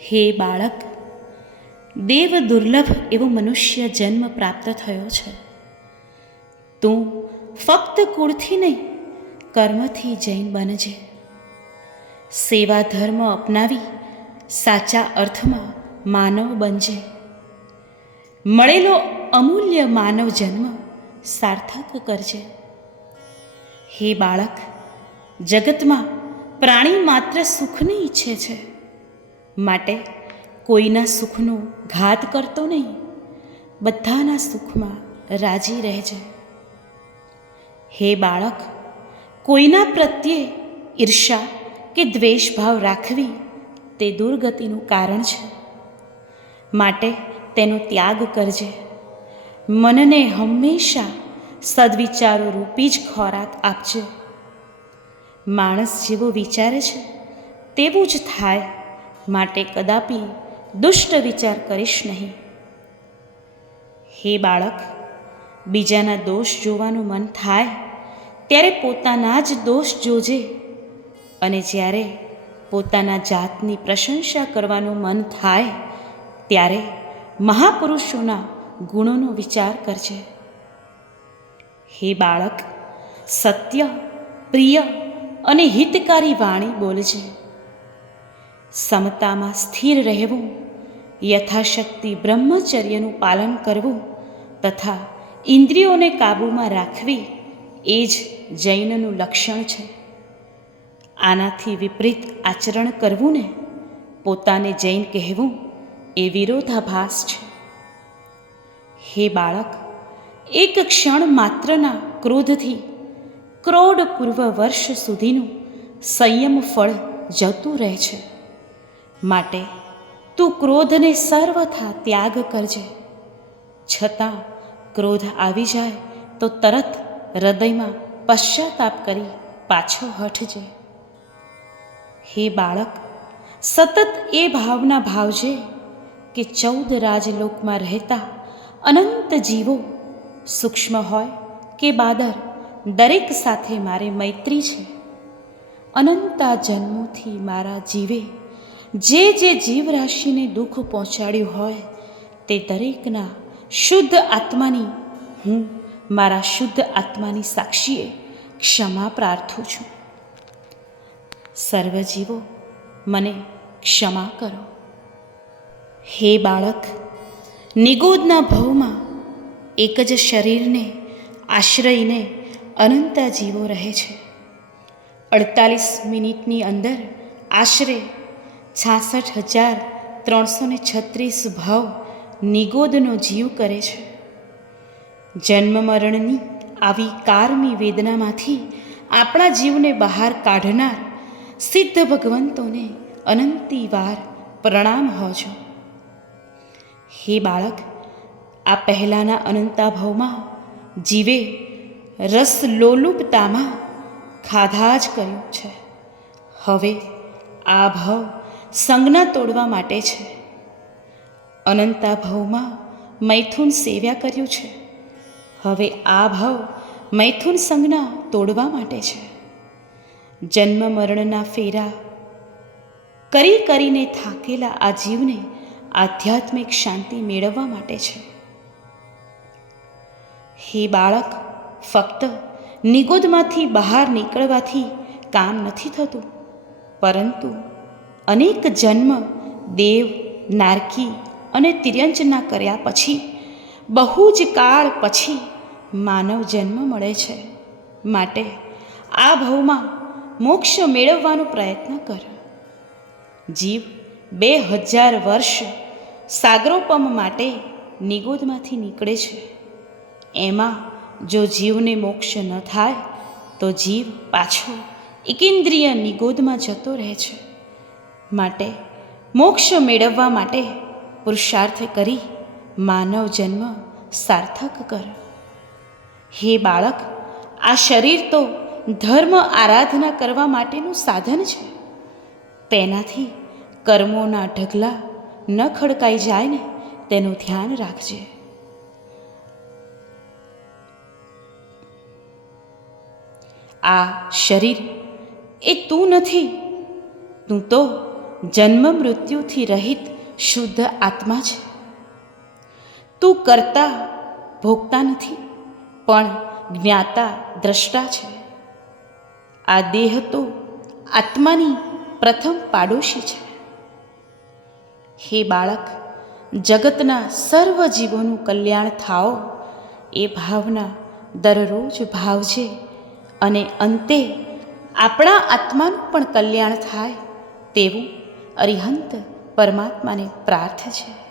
હે બાળક, દેવ દુર્લભ એવો મનુષ્ય જન્મ પ્રાપ્ત થયો છે. તું ફક્ત કુળથી નહીં, કર્મથી જૈન બનજે. સેવા ધર્મ અપનાવી સાચા અર્થમાં માનવ બનજે. મળેલો અમૂલ્ય માનવ જન્મ સાર્થક કરજે. હે બાળક, જગતમાં પ્રાણી માત્ર સુખને ઈચ્છે છે, માટે કોઈના સુખનો ઘાત કરતો નહીં, બધાના સુખમાં રાજી રહેજે. હે બાળક, કોઈના પ્રત્યે ઈર્ષા કે દ્વેષભાવ રાખવી તે દુર્ગતિનું કારણ છે, માટે તેનો ત્યાગ કરજે. મનને હંમેશા સદવિચારો રૂપી જ ખોરાક આપજે. માણસ જેવો વિચારે છે તેવું જ થાય, માટે કદાપી દુષ્ટ વિચાર કરીશ નહીં. હે બાળક, બીજાના દોષ જોવાનું મન થાય ત્યારે પોતાના જ દોષ જોજે, અને જ્યારે પોતાના જાતની પ્રશંસા કરવાનું મન થાય ત્યારે મહાપુરુષોના ગુણોનો વિચાર કરજે. હે બાળક, સત્ય, પ્રિય અને હિતકારી વાણી બોલજે. સમતામાં સ્થિર રહેવું, યથાશક્તિ બ્રહ્મચર્યનું પાલન કરવું તથા ઇન્દ્રિયોને કાબૂમાં રાખવી એ જ જૈનનું લક્ષણ છે. આનાથી વિપરીત આચરણ કરવું ને પોતાને જૈન કહેવું એ વિરોધાભાસ છે. હે બાળક, એક ક્ષણ માત્રના ક્રોધથી કરોડ પૂર્વ વર્ષ સુધીનું સંયમ ફળ જતું રહે છે, માટે તું ક્રોધને સર્વથા ત્યાગ કરજે. છતાં ક્રોધ આવી જાય તો તરત હૃદયમાં પશ્ચાતાપ કરી પાછો હટજે. હે બાળક, સતત એ ભાવના ભાવજે કે 14 રાજલોકમાં રહેતા અનંત જીવો, સૂક્ષ્મ હોય કે બાદર, દરેક સાથે મારે મૈત્રી છે. અનંતા જન્મોથી મારા જીવે જે જીવરાશિને દુઃખ પહોંચાડ્યું હોય તે દરેકના શુદ્ધ આત્માની હું મારા શુદ્ધ આત્માની સાક્ષીએ ક્ષમા પ્રાર્થું છું. સર્વજીવો, મને ક્ષમા કરો. હે બાળક, નિગોદના ભવમાં એક જ શરીરને આશ્રયને અનંતા જીવો રહે છે. 48 મિનિટની અંદર આશરે 66,336 ભાવ નિગોદનો જીવ કરે છે. જન્મ મરણની આવી કારમી વેદનામાંથી આપણા જીવને બહાર કાઢનાર સિદ્ધ ભગવંતોને અનંતી વાર પ્રણામ હોજો. હે બાળક, આ પહેલાંના અનંતા ભાવમાં જીવે રસલોલુપતામાં ખાધા જ કર્યું છે. હવે આ ભાવ સંજ્ઞા તોડવા માટે છે. અનંતા ભાવમાં મૈથુન સેવ્યા કર્યું છે. હવે આ ભાવ મૈથુન સંજ્ઞા તોડવા માટે છે. જન્મ મરણના ફેરા કરી કરીને થાકેલા આ જીવને આધ્યાત્મિક શાંતિ મેળવવા માટે છે. હે બાળક, ફક્ત નિગોદમાંથી બહાર નીકળવાથી કામ નથી થતું, પરંતુ અનેક જન્મ દેવ, નારકી અને તિર્યંચના કર્યા પછી બહુ જ કાળ પછી માનવ જન્મ મળે છે. માટે આ ભવમાં મોક્ષ મેળવવાનો પ્રયત્ન કર. જીવ 2000 વર્ષ સાગરોપમ માટે નિગોદમાંથી નીકળે છે. એમાં જો જીવને મોક્ષ ન થાય તો જીવ પાછો એકેન્દ્રિય નિગોદમાં જતો રહે છે. માટે મોક્ષ મેળવવા માટે પુરુષાર્થ કરી માનવ જન્મ સાર્થક કર. હે બાળક, આ શરીર તો ધર્મ આરાધના કરવા માટેનું સાધન છે. તેનાથી કર્મોના ઢગલા ન ખડકાઈ જાય ને તેનું ધ્યાન રાખજે. આ શરીર એ તું નથી, તું તો જન્મ મૃત્યુથી રહિત શુદ્ધ આત્મા છે. તું કરતા ભોગતા નથી, પણ જ્ઞાતા દ્રષ્ટા છે. આ દેહ તો આત્માની પ્રથમ પાડોશી છે. હે બાળક, જગતના સર્વ જીવોનું કલ્યાણ થાઓ એ ભાવના દરરોજ ભાવજે, અને અંતે આપણા આત્માનું પણ કલ્યાણ થાય તેવું અરિહંત પરમાત્માને પ્રાર્થે છે.